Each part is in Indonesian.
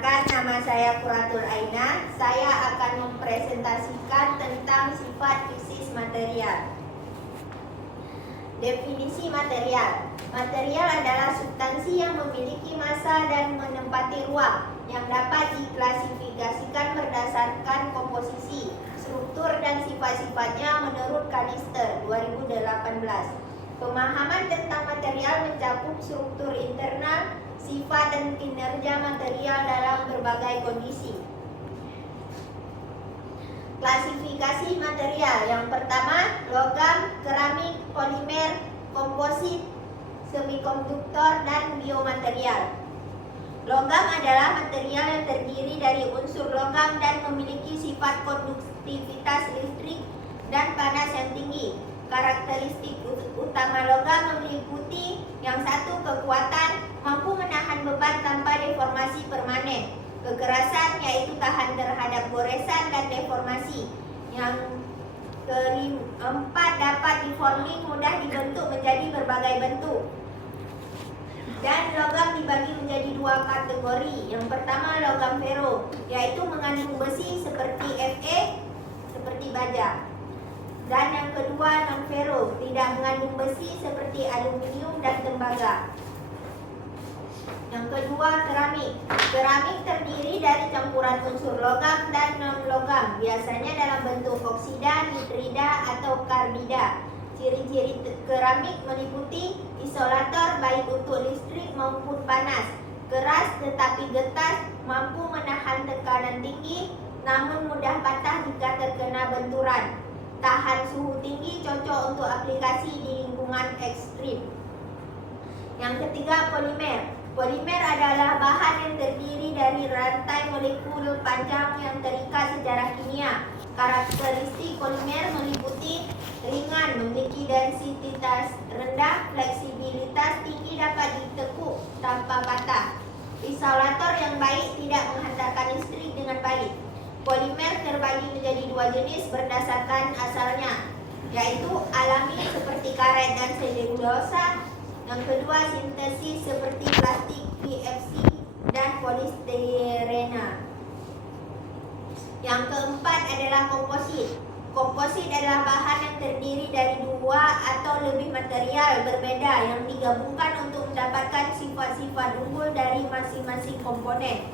Perkenalkan, nama saya Quratul Aina. Saya akan mempresentasikan tentang sifat fisis material. Definisi material. Material adalah substansi yang memiliki massa dan menempati ruang, yang dapat diklasifikasikan berdasarkan komposisi, struktur, dan sifat-sifatnya menurut Kanister 2018. Pemahaman tentang material mencakup struktur internal, sifat dan kinerja material dalam berbagai kondisi. Klasifikasi material. Yang pertama, logam, keramik, polimer, komposit, semikonduktor, dan biomaterial. Logam adalah material yang terdiri dari unsur logam dan memiliki sifat konduktivitas listrik dan panas yang tinggi. Karakteristik utama logam meliputi yang satu, kekuatan, mampu menahan beban tanpa deformasi permanen. Kekerasan, yaitu tahan terhadap goresan dan deformasi. Yang keempat, dapat diforming, mudah dibentuk menjadi berbagai bentuk. Dan logam dibagi menjadi dua kategori. Yang pertama, logam fero, yaitu mengandung besi seperti Fe, seperti baja. Dan yang kedua, non-fero, tidak mengandung besi seperti aluminium dan tembaga. Yang kedua, keramik. Keramik terdiri dari campuran unsur logam dan non-logam, biasanya dalam bentuk oksida, nitrida, atau karbida. Ciri-ciri keramik meliputi isolator baik untuk listrik maupun panas, keras tetapi getas, mampu menahan tekanan tinggi, namun mudah patah jika terkena benturan. Tahan suhu tinggi, cocok untuk aplikasi di lingkungan ekstrim. Yang ketiga, polimer. Polimer adalah bahan yang terdiri dari rantai molekul panjang yang terikat secara kimia. Karakteristik polimer meliputi ringan, memiliki densitas rendah, fleksibilitas tinggi, dapat ditekuk tanpa patah. Isolator yang baik, tidak menghantarkan listrik dengan baik. Polimer terbagi menjadi dua jenis berdasarkan asalnya, yaitu alami seperti karet dan selulosa. Yang kedua, sintesis seperti plastik PFC dan polistirena. Yang keempat adalah komposit. Komposit adalah bahan yang terdiri dari dua atau lebih material berbeda yang digabungkan untuk mendapatkan sifat-sifat unggul dari masing-masing komponen.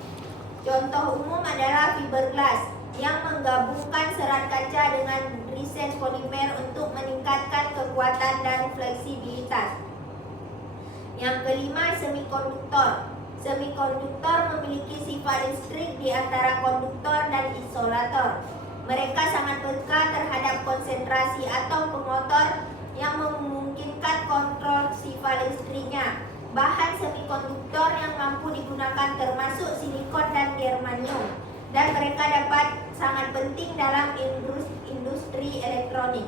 Contoh umum adalah fiberglass yang menggabungkan serat kaca dengan resin polimer untuk meningkatkan kekuatan dan fleksibilitas. Yang kelima, semikonduktor. Semikonduktor memiliki sifat listrik di antara konduktor dan isolator. Mereka sangat peka terhadap konsentrasi atau pengotor yang memungkinkan kontrol sifat listriknya. Bahan semikonduktor yang mampu digunakan termasuk silikon dan germanium, dan mereka dapat sangat penting dalam industri elektronik.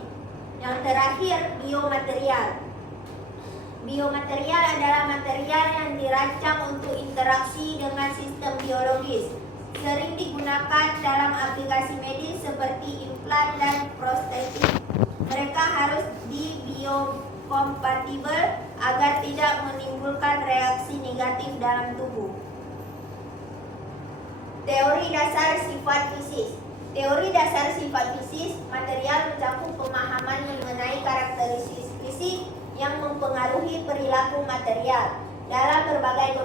Yang terakhir, biomaterial. Biomaterial adalah material yang dirancang untuk interaksi dengan sistem biologis. Sering digunakan dalam aplikasi medis seperti implan dan prostetik. Mereka harus biokompatibel agar tidak menimbulkan reaksi negatif dalam tubuh. Teori dasar sifat fisis. Teori dasar sifat fisis material mencakup pemahaman mengenai karakteristik fisik yang mempengaruhi perilaku material dalam berbagai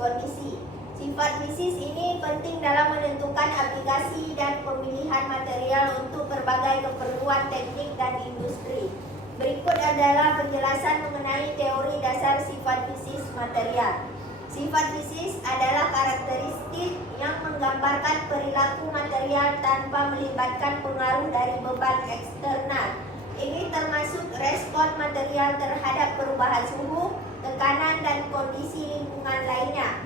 kondisi. Sifat fisis ini penting dalam menentukan aplikasi dan pemilihan material untuk berbagai keperluan teknik dan industri. Berikut adalah penjelasan mengenai teori dasar sifat fisis material. Sifat fisis adalah karakteristik yang menggambarkan perilaku material tanpa melibatkan pengaruh dari beban eksternal. Ini termasuk respon material terhadap perubahan suhu, tekanan, dan kondisi lingkungan lainnya.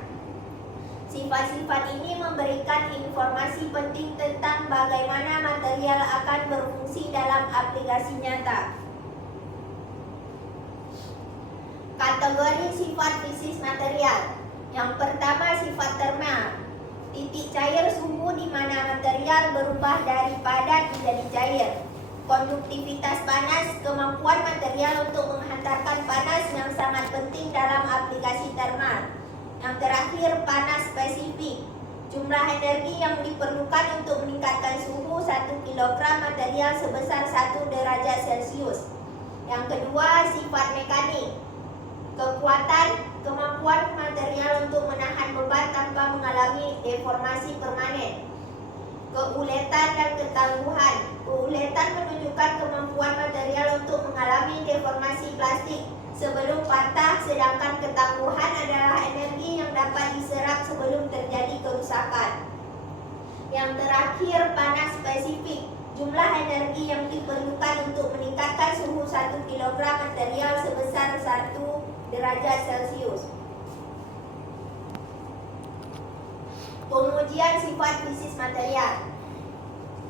Sifat-sifat ini memberikan informasi penting tentang bagaimana material akan berfungsi dalam aplikasi nyata. Kategori sifat fisis material. Yang pertama, sifat termal. Titik cair suhu di mana material berubah dari padat menjadi cair. Konduktivitas panas, kemampuan material untuk menghantarkan panas yang sangat penting dalam aplikasi termal. Yang terakhir, panas spesifik. adalah energi yang diperlukan untuk meningkatkan suhu 1 kg material sebesar 1 derajat Celcius. Yang kedua, sifat mekanik. Kekuatan, kemampuan material untuk menahan beban tanpa mengalami deformasi permanen. Keuletan dan ketangguhan. Keuletan menunjukkan kemampuan material untuk mengalami deformasi plastik sebelum patah, sedangkan ketangguhan adalah energi yang dapat diserap sebelum terjadi kerusakan. Yang terakhir, panas spesifik. Jumlah energi yang diperlukan untuk meningkatkan suhu 1 kg material sebesar 1 derajat Celcius. Pengujian sifat fisis material,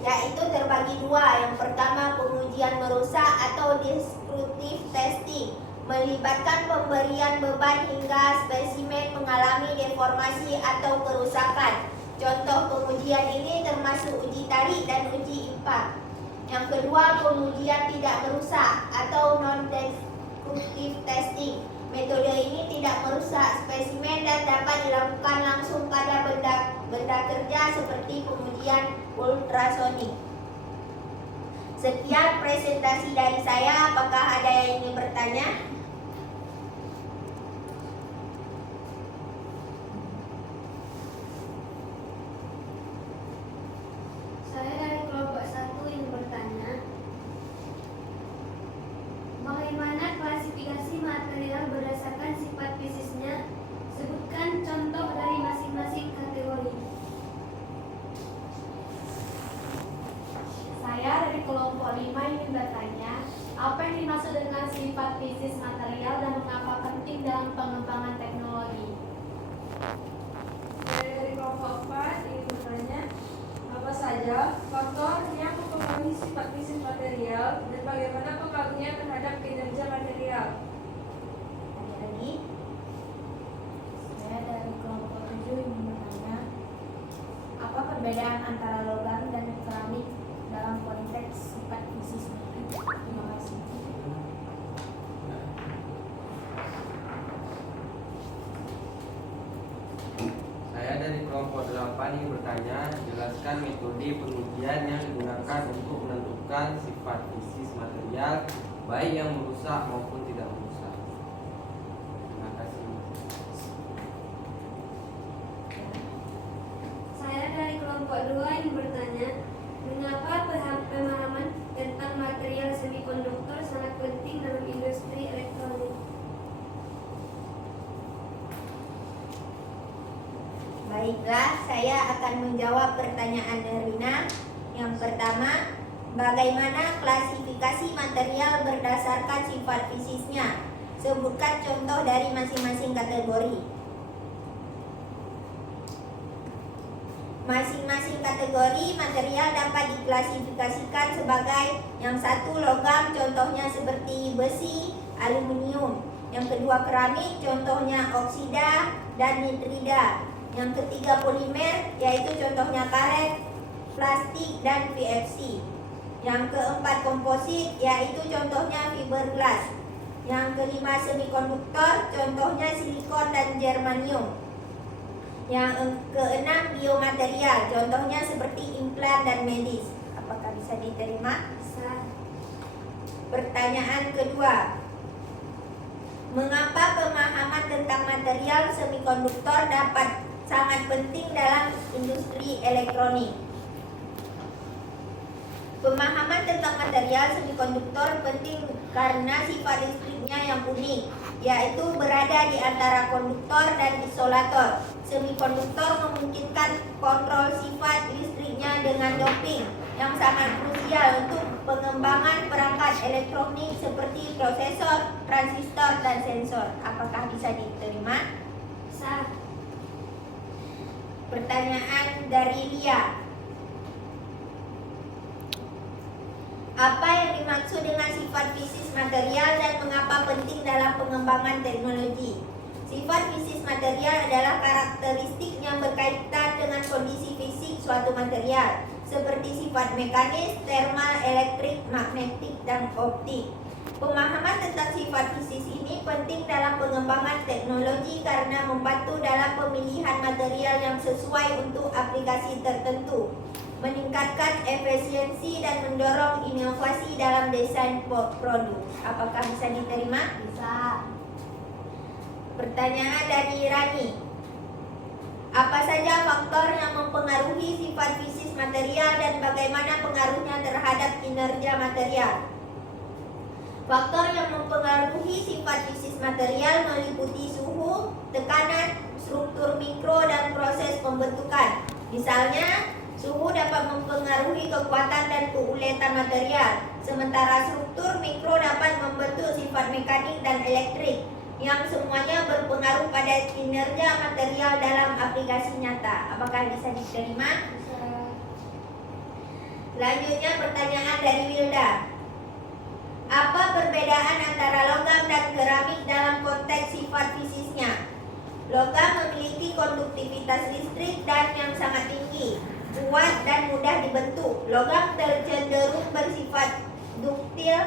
yaitu terbagi dua. Yang pertama, pengujian merusak atau destructive testing, melibatkan pemberian beban hingga spesimen mengalami deformasi atau kerusakan. Contoh pengujian ini termasuk uji tarik dan uji impak. Yang kedua, pengujian tidak merusak atau non-destructive testing. Metode ini tidak merusak spesimen dan dapat dilakukan langsung pada benda kerja seperti pengujian ultrasonik. Sekian presentasi dari saya. Apakah ada yang ingin bertanya? Saya dari kelompok 1 ingin bertanya, bagaimana klasifikasi material berdasarkan sifat fisisnya? Sebutkan contoh dari masing-masing kategori. Saya dari kelompok 5 ingin bertanya, apa yang dimaksud dengan sifat fisis material dan mengapa penting dalam pengembangan teknologi? Saya dari kelompok 4 ingin bertanya, apa saja faktor yang mempengaruhi sifat fisik material dan bagaimana pengaruhnya terhadap kinerja material? Ada lagi? Saya dari kelompok 7 ingin bertanya, apa perbedaan antara logam dan keramik dalam konteks sifat fisisnya? Terima kasih. Saya dari kelompok 8 ingin bertanya, jelaskan metode pengujian yang digunakan untuk menentukan sifat fisis material, baik yang merusak maupun tidak merusak. Terima kasih. Saya dari kelompok 2 ingin bertanya, mengapa pemahaman tentang material semikonduktor sangat penting dalam industri elektronik? Baiklah, saya akan menjawab pertanyaan Nerina. Yang pertama, bagaimana klasifikasi material berdasarkan sifat fisisnya? Sebutkan contoh dari masing-masing kategori. Masing-masing kategori material dapat diklasifikasikan sebagai: yang satu, logam, contohnya seperti besi, aluminium. Yang kedua, keramik, contohnya oksida dan nitrida. Yang ketiga, polimer, yaitu contohnya karet, plastik, dan PVC. Yang keempat, komposit, yaitu contohnya fiberglass. Yang kelima, semikonduktor, contohnya silikon dan germanium. Yang keenam, biomaterial, contohnya seperti implan dan medis. Apakah bisa diterima? Bisa. Pertanyaan kedua, mengapa pemahaman tentang material semikonduktor dapat sangat penting dalam industri elektronik? Pemahaman tentang material semikonduktor penting karena sifat listriknya yang unik, yaitu berada di antara konduktor dan isolator. Semikonduktor memungkinkan kontrol sifat listriknya dengan doping yang sangat krusial untuk pengembangan perangkat elektronik seperti prosesor, transistor, dan sensor. Apakah bisa diterima? Bisa. Pertanyaan dari Lia, apa yang dimaksud dengan sifat fisis material dan mengapa penting dalam pengembangan teknologi? Sifat fisis material adalah karakteristik yang berkaitan dengan kondisi fisik suatu material, seperti sifat mekanis, termal, elektrik, magnetik, dan optik. Pemahaman tentang sifat fisis ini penting dalam pengembangan teknologi karena membantu dalam pemilihan material yang sesuai untuk aplikasi tertentu, meningkatkan efisiensi dan mendorong inovasi dalam desain produk. Apakah bisa diterima? Bisa. Pertanyaan dari Rani. Apa saja faktor yang mempengaruhi sifat fisis material dan bagaimana pengaruhnya terhadap kinerja material? Faktor yang mempengaruhi sifat fisis material meliputi suhu, tekanan, struktur mikro, dan proses pembentukan. Misalnya, suhu dapat mempengaruhi kekuatan dan keuletan material, sementara struktur mikro dapat membentuk sifat mekanik dan elektrik, yang semuanya berpengaruh pada kinerja material dalam aplikasi nyata. Apakah bisa diterima? Bisa. Selanjutnya pertanyaan dari Wilda. Apa perbedaan antara logam dan keramik dalam konteks sifat fisisnya? Logam memiliki konduktivitas listrik dan yang sangat tinggi, kuat dan mudah dibentuk. Logam cenderung bersifat duktil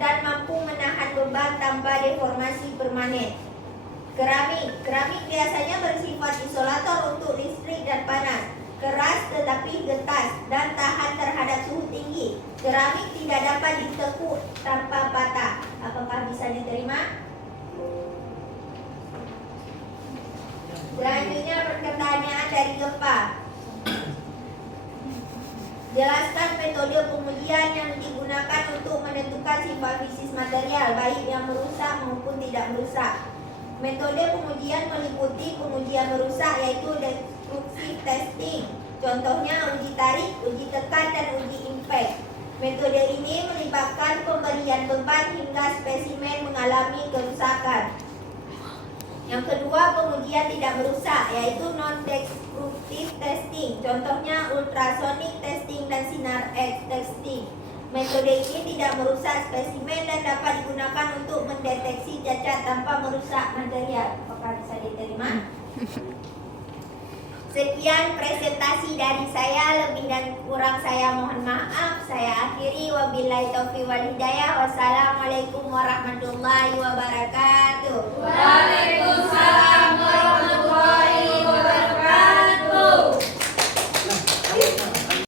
dan mampu menahan beban tanpa deformasi permanen. Keramik biasanya bersifat isolator untuk listrik dan panas, keras tetapi getas dan tahan terhadap suhu tinggi. Keramik tidak dapat ditekuk tanpa patah. Apakah bisa diterima? Selanjutnya pertanyaan dari Gepa. Jelaskan metode pengujian yang digunakan untuk menentukan sifat fisis material, baik yang merusak maupun tidak merusak. Metode pengujian meliputi pengujian merusak, yaitu destructive testing. Contohnya uji tarik, uji tekan, dan uji impact. Metode ini melibatkan pemberian beban hingga spesimen mengalami kerusakan. Yang kedua, pengujian tidak merusak, yaitu non-destructive testing. Contohnya ultrasonic testing dan sinar X testing. Metode ini tidak merusak spesimen dan dapat digunakan untuk mendeteksi cacat tanpa merusak material. Apakah bisa diterima? Sekian presentasi dari saya, lebih dan kurang saya mohon maaf. Saya akhiri, wabillahi taufiq wal hidayah. Wassalamualaikum warahmatullahi wabarakatuh. Waalaikumsalam warahmatullahi wabarakatuh.